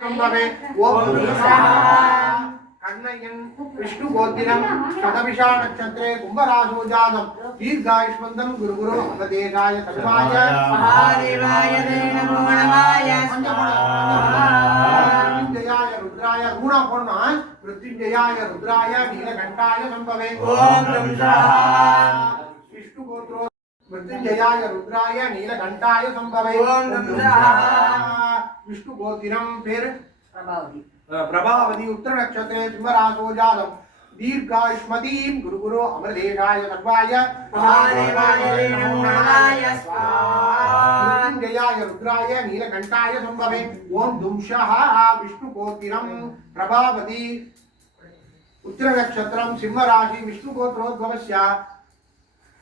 சம்பவே ஓம் கண்ணையன் விஷ்ணு கோத்திரம் சதவிஷா நட்சத்திரே கும்பராசோ ஜாதம் தீர்காயுஷ்மந்தம் குரு குரு அங்கதேகாய சர்வாய மகாதேவாய தே நமோ நமः மிருத்யுஞ்சயாய ருத்ராய குணா போடணுமா மிருத்யுஞ்சயாய ருத்ராய நீலகண்டாய சம்பவே ஓம் கம் ஸ்வாஹா விஷ்ணு கோத்ரோ மிருத்யுஞ்சயாய ருத்ராய நீலகண்டாய சம்பவே ஓம் நம சிவாய. விஷ்ணு கோத்திரம் பேரு பிரபாவதி பிரபாவதி உத்தர நட்சத்திரே சிம்மராசோ ஜாதம் தீர்காயுஷ்மதீம் குரு குரு அமரதேகாய சர்வாய மகாதேவாய தே நமோ நமः ஸ்வாஹா மிருத்யுஞ்சயாய ருத்ராய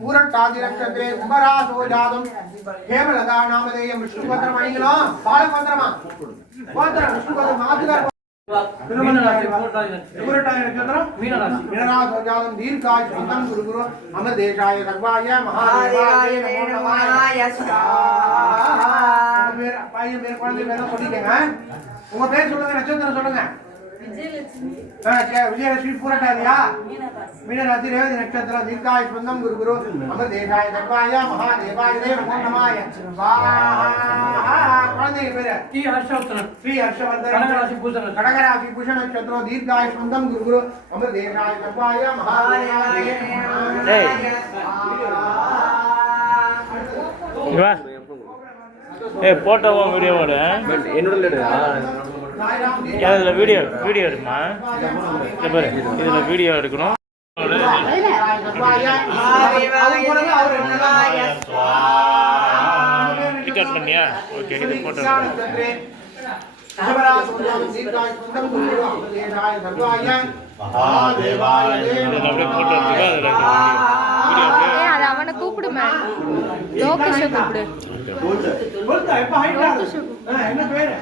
ஊரட்டாதிரக்கத்திலே கும்பராசோ ஜாதம் ஹேமலதா நாமதேயம் விஷ்ணுபத்திரம் அணிங்களா விஷ்ணு பத்திரம் விஷ்ணுபத்திரம் மாத்துகார் அமதேஷாய சர்வாய மகாதேவாய நமோ நம குழந்தை பேர் உங்க பேர் சொல்லுங்க நட்சத்திரம் சொல்லுங்க விஜயலட்சுமி. பூரட்டாதியா? மீனராசி. ரேவதி நட்சத்திரம் தீர்த்தாய் ஸ்பந்தம் குரு குரு அமர் தேகாய தர்வாய மகாதேவாய தேவ நமோநமாய குழந்தைங்க பேரு என்னோட இதுல வீடியோ வீடியோ எடுக்குமா இந்த பாரு இதுல வீடியோ எடுக்கணும். டிக்கெட் பண்ணியா? ஓகே இது போட்டோ அதில் அவனை கூப்பிடு. லோகேஷை கூப்பிடு. என்ன பேரு?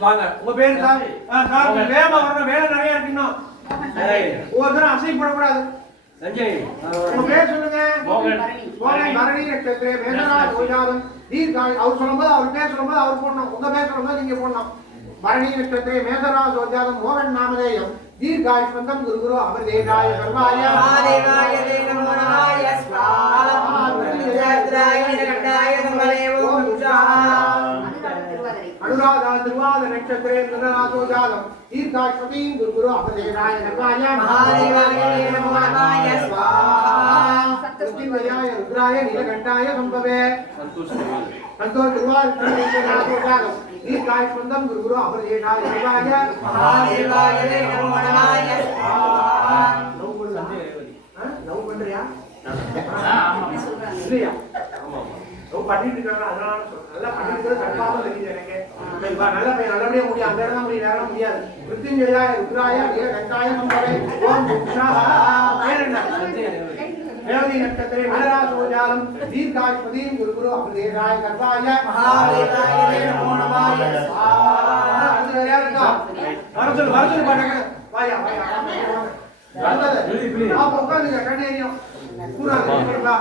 வாங்க உங்க பேரு சார் வேகமா வரணும் வேலை அசைப்படக்கூடாது சொல்லுங்க அவர் சொல்லும்போது அவர் பேர் சொல்லும்போது அவர் போடணும் உங்க பேர் சொல்லும்போது நீங்க போடணும் భరణీ నక్షత్రే మేఘరాజ సోద్యాదం మోహన్ నామధేయం దీర్ఘాయుష్మంతం గురు గురు అమృదేవాయ సర్వాయ మహాదేవాయ దేవమోహనాయ స్వాహ మృత్యుజాత్రాయ నిరకండాయ సమలే ఓం స్వాహా అనురాధ తిరువాద నక్షత్రే మృగరాజోజాలం దీర్ఘాశ్వతీ గురు గురు అపదేవాయ నరకాయ మహాదేవాయ నమోనాయ స్వాహా మృత్యుంజయాయ రుద్రాయ నీలకంఠాయ సంభవే సంతోష్ తిరువాద సంతోష్ తిరువాద నక్షత్రే మృగరాజోజాలం ஈர்காய்பந்தம் குரு அபரேஷா ஏவாய மகாதேவாய நமணவாய லவ் பண்ணுதா லவ் பண்றியா? இல்லையா? லவ் பண்ணிட்டு இருக்காங்க அதனால நல்லா பண்ணிட்டு இருக்கிறது ரேவதி நட்சத்திரே மலராசோஜாலம் தீர்காஷ்பதீம் குரு குரு அபதேசாய கர்வாய மகாதேவாய நமோ நமः ஸ்வாஹா அடுத்து யார் இருக்கா? வர சொல்லு, வர சொல்லு பாருங்க. வாயா, வாயா. அப்ப உட்காருங்க, கண்ணு எரியும். கூடாது, இருக்கா?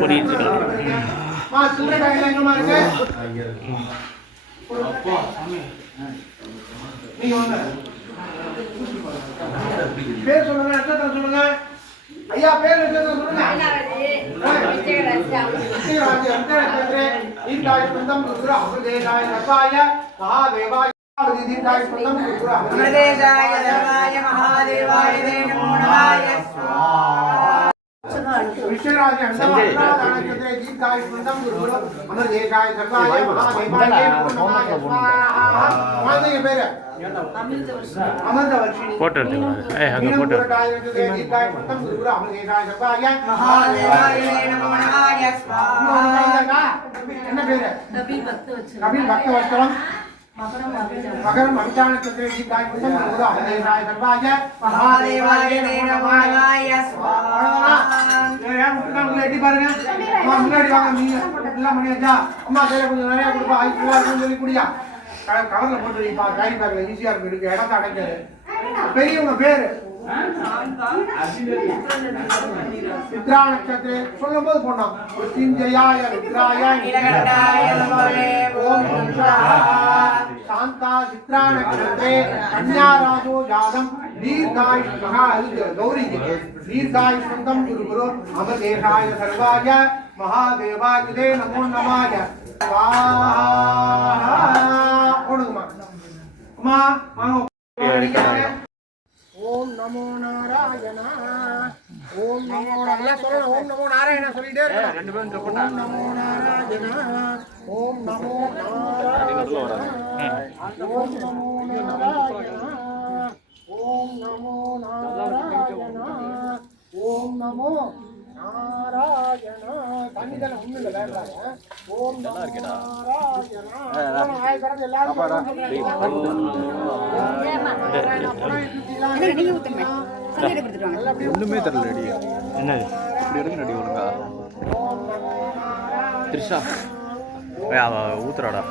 பொடிச்சு மா, சில்லறை இருக்கு? நீங்க வாங்க. பேர் சொல்லுங்க நட்சத்திரம் சொல்லுங்க ஐயா பேர் மகாதேவாய மகாதேவாய விஸ்வராஜ ராஜே அந்தமாத்ராதானச்சந்திரே தீர்காயுஷ்மந்தம் குரு அமர் தேகாய சர்வாய மகாதேவாய நமோ நமः குழந்தைங்க பேரு அமிர்த வர்ஷினி போட்டோ எடுத்துக்கலாம் ஏய் அங்கே போட்டோ தீர்காயுஷ்மந்தம் குரு அமர் தேகாய சர்வாய மகாதேவாய நமோ நமः ஸ்வாஹா என்ன பேரு கபில் பக்த வச்சு கபில் பக்த வஸ்தலம் மகரம் குரு அமர் தேகாய சர்வாய மகாதேவாய ஸ்வாஹா எட்டி பாருங்க? அம்மா, முன்னாடி வாங்க நீங்க. எல்லாம் பண்ணியாச்சா அம்மா கையில கொஞ்சம் நிறைய கொடுப்பா. இருக்குன்னு சொல்லி குடியா. கவர்ல போட்டு வைப்பா. கேரி பேக்ல ஈஸியா இருக்கும். இருக்கு இடத்த அடைக்காது பெரியவங்க பேரு. சித்ரா நட்சத்திரே சொல்லும் போது போனோம் மிருத்யுஞ்சயாய ருத்ராய ஓம் சாந்தா சித்ரா நட்சத்திரே கன்யா ஜாதம் தீர்காயுஷ் மகா இது தீர்காயுஷ்மந்தம் குரு குரு சர்வாய மகாதேவாய நமோ நமாய ஸ்வாஹா வாங்க ஓம் நமோ நாராயணா ஓம் நமோ நல்லா சொல்லணும் ஓம் நமோ நாராயணா சொல்லிட்டே இருக்கணும் ரெண்டு பேரும் ஓம் நமோ நாராயணா ஓம் நமோ நாராயணா ஓம் நமோ நாராயணா. ஓம் நமோ நாராயணா ஓம் நமோ நாராயணா தண்ணி தானே ஒண்ணு இல்ல. வேண்டாங்க ஓம் நாராயணா எல்லாரும் ஒண்ணுமே தெரியல என்னது இப்படி ஒழுங்கா. த்ரிஷா. அவ ஊத்துறாடா.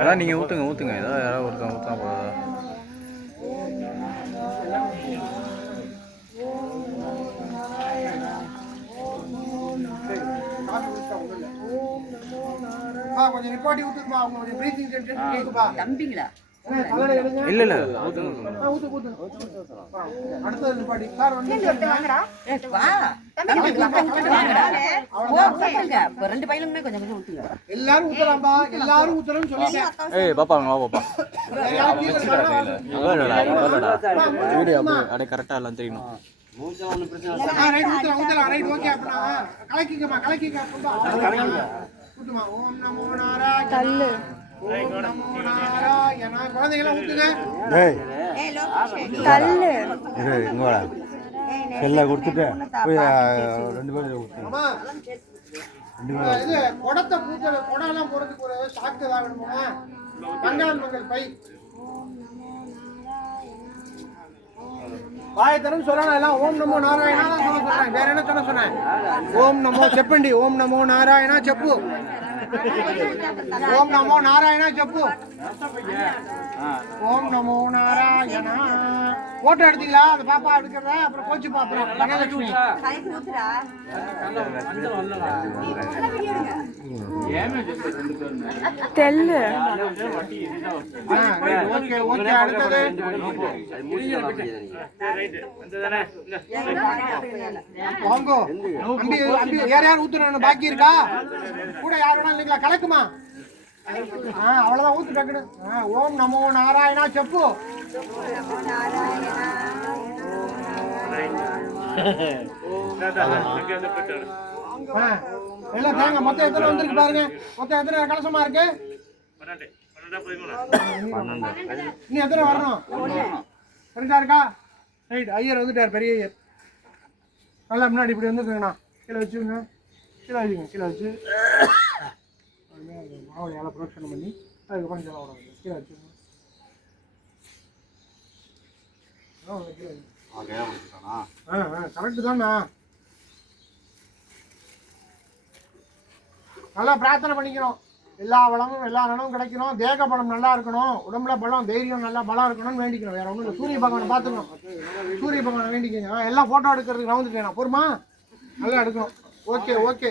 அதான் நீங்க ஊத்துங்க ஊத்துங்க. ஏதாவது யாராவது ஒருத்தன் ஊத்தா போதா பா, கொஞ்சம் நிப்பாட்டி அவங்க கொஞ்சம் பிரீத்திங் டென்ஷன் கேக்குப்பா. தம்பிங்களா? இல்ல இல்ல. ரெண்டு பையனுமே கொஞ்சம் கொஞ்சம் ஊத்துங்க. எல்லாரும் ஊத்தலாம்பா. எல்லாரும் ஊத்தணும்னு சொல்லிட்டேன். ஏய் பாப்பா வா பாப்பா வீடியோ அப்படியே கரெக்டா எல்லாம் தெரியணும் ஆ, ரைட் ஊத்தலாம் ஊத்தலாம் ரைட். ஓகே அப்படின்னா கலக்கிக்கம்மா கலக்கிக்க அப்படின்னா ஊத்துமா. ஓம் நமோ நாராயண. ஓம் நமோ நாராயண குழந்தைங்களாம் ஊத்துங்க செல்ல கொடுத்துட்டு போய் ரெண்டு பேரும் கொடுத்துருங்க அம்மா இது குடத்தை பூத்த குடம் எல்லாம் போறதுக்கு ஒரு சாக்கு தான் வேணுமா மங்கள் பை வாயத்தரம் சொல்லணும் எல்லாம் ஓம் நமோ நாராயணா தான் சொல்ல சொன்னேன் வேற என்ன சொல்ல சொன்னேன்? ஓம் நமோ செப்பண்டி ஓம் நமோ நாராயணா செப்பு. ஓம் நமோ நாராயணா செப்பு ஓம் நமோ நாராயணா. போட்டோ எடுத்தீங்களா? அந்த பாப்பா எடுக்கிறத? அப்புறம் கோச்சு பாப்போம் ஆ, right, okay, okay, அடுத்தது. வாங்கோ. அம்பி அம்பி யார் யார் ஊத்துறன்னு பாக்கி இருக்கா? கூட யார் வேணாலும் இல்லைங்களா? கலக்குமா? ஆ அவ்வளவுதான் ஊத்து டக்குனு ஆ, ஓம் நமோ நாராயணா செப்பு. ஆ, எல்லாம் தேங்க. மொத்தம் எத்தனை வந்துருக்கு பாருங்க. மொத்தம் எத்தனை கலசமா இருக்கு? இன்னும் எத்தனை வரணும்? கரெக்டா இருக்கா? ரைட் ஐயர் வந்துட்டார் பெரிய ஐயர். நல்லா முன்னாடி இப்படி வந்துருக்கங்கண்ணா. கீழே வச்சுக்கோங்க. கீழே வச்சுக்கோங்க கீழே வச்சு. மாவளையால் ப்ரொடக்ஷன் பண்ணி அதுக்கப்புறம் சொல்ல விடாது கீழே வச்சுக்கோங்க ஆ, கீழே ஆ கரெக்டு தான்ண்ணா நல்லா பிரார்த்தனை பண்ணிக்கிறோம். எல்லா வளமும் எல்லா நலமும் கிடைக்கணும். தேக பலம் நல்லா இருக்கணும். உடம்புல பலம் தைரியம் நல்லா பலம் இருக்கணும்னு வேண்டிக்கணும் வேற ஒன்றும் இல்லை. சூரிய பகவானை பார்த்துக்கணும். சூரிய பகவானை வேண்டிக்கங்க. எல்லாம் ஃபோட்டோ எடுக்கிறதுக்கு நான் வேணாம். பொறுமா? நல்லா எடுக்கணும். ஓகே ஓகே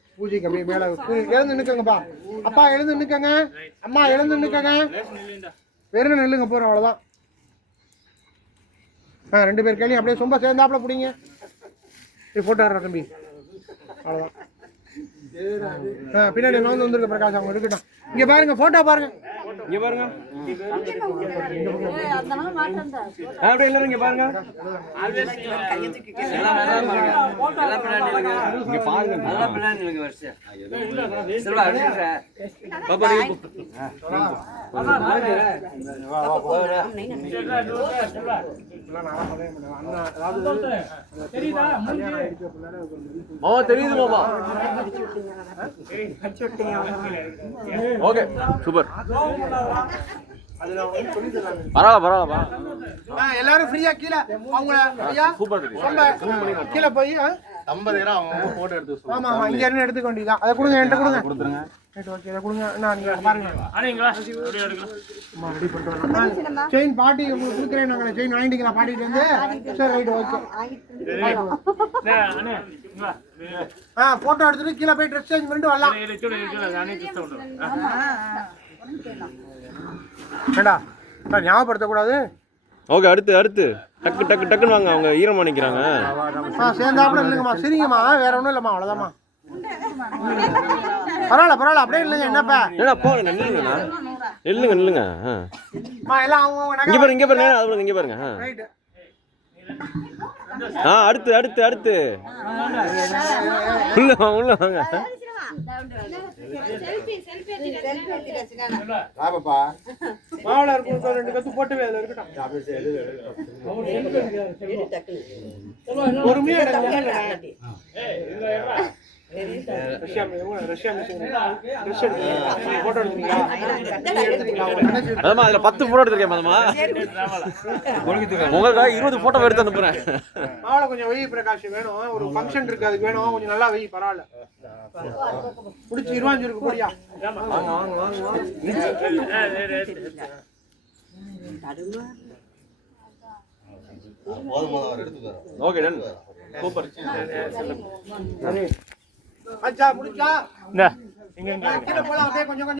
பூஜைக்கு அப்படியே மேலே எழுந்து நிற்கங்கப்பா அப்பா எழுந்து நிற்கங்க அம்மா எழுந்து நிற்கங்க வெறும் நெல்லுங்க போகிறோம் அவ்வளோதான் ஆ ரெண்டு பேர் கேள்வி அப்படியே சும்மா சேர்ந்தாப்புல பிடிங்க. இது ஃபோட்டோ எடுற தம்பி. அவ்வளோதான் ஆ பின்னாடி நோந்து வந்துருக்க பிரகாஷ் அவங்க இருக்கட்டும். இங்கே பாருங்க ஃபோட்டோ பாருங்க. இங்கே பாருங்க. அப்படியே எல்லாரும் இங்கே பாருங்க. இங்க பாருங்க. மாமா தெரியுது மாமா ஓகே சூப்பர் பரவாயில்ல எல்லாரும் ஃப்ரீயா கீழே அவங்கள சூப்பர் கீழே போய் ஐம்பதாயிரம் அவங்க போட்டோ எடுத்து ஆமா ஆமா இங்க இருந்து எடுத்துக்க வேண்டியதான் அதை கொடுங்க என்கிட்ட கொடுங்க. கொடுத்துருங்க. ஓகே அதை கொடுங்க. நான் நீங்க பாருங்க. ஆனீங்களா அப்படியே எடுக்கலாம் அம்மா ரெடி பண்ணிட்டு வரலாம் செயின் பாட்டி உங்களுக்கு கொடுக்குறேன் நாங்கள் செயின் வாங்கிட்டீங்களா பாட்டிட்டு வந்து சரி ரைட் ஓகே. ஆ போட்டோ எடுத்துட்டு கீழே போய் ட்ரெஸ் சேஞ்ச் பண்ணிட்டு வரலாம். ஏண்டா? ஞாபகப்படுத்தக்கூடாது. ஓகே அடுத்து அடுத்து. டக்கு டக்கு டக்குன்னு வாங்க. அவங்க ஈரமா நிக்கிறாங்க ஆ சேர்ந்தாப்புல இல்லைங்கம்மா சரிங்கம்மா. வேற ஒன்றும் இல்லைம்மா. அவ்வளோதாம்மா பரவாயில்ல பரவாயில்ல. அப்படியே இல்லைங்க என்னப்பா? ஏன்னா போங்க நில்லுங்கண்ணா நில்லுங்க நில்லுங்க. ஆ. இங்க பாருங்க இங்க பாருங்க அது பாருங்க இங்க பாருங்க ஆ. ஆ அடுத்து அடுத்து அடுத்து. உள்ள வாங்க உள்ள வாங்க. ஆமாப்பா மாவுல இருக்கும் ரெண்டு கத்து போட்டு வை, அதுல இருக்கட்டும். பொறுமையா அதமா அதுல பத்து போட்டோ எடுத்துருக்கேன் மதமா உங்களுக்காக இருபது போட்டோ எடுத்து அனுப்புறேன். மாவுல கொஞ்சம் வெய் பிரகாஷ் வேணும். ஒரு ஃபங்க்ஷன் இருக்கு அதுக்கு வேணும். கொஞ்சம் நல்லா வெய் பரவாயில்ல. புடிச்சு இருவாஞ்சு இருக்கு போடியா. Okay done super. அச்சா முடிச்சா இங்க இங்க. போலாம் அப்படியே கொஞ்சம் கொஞ்சம்.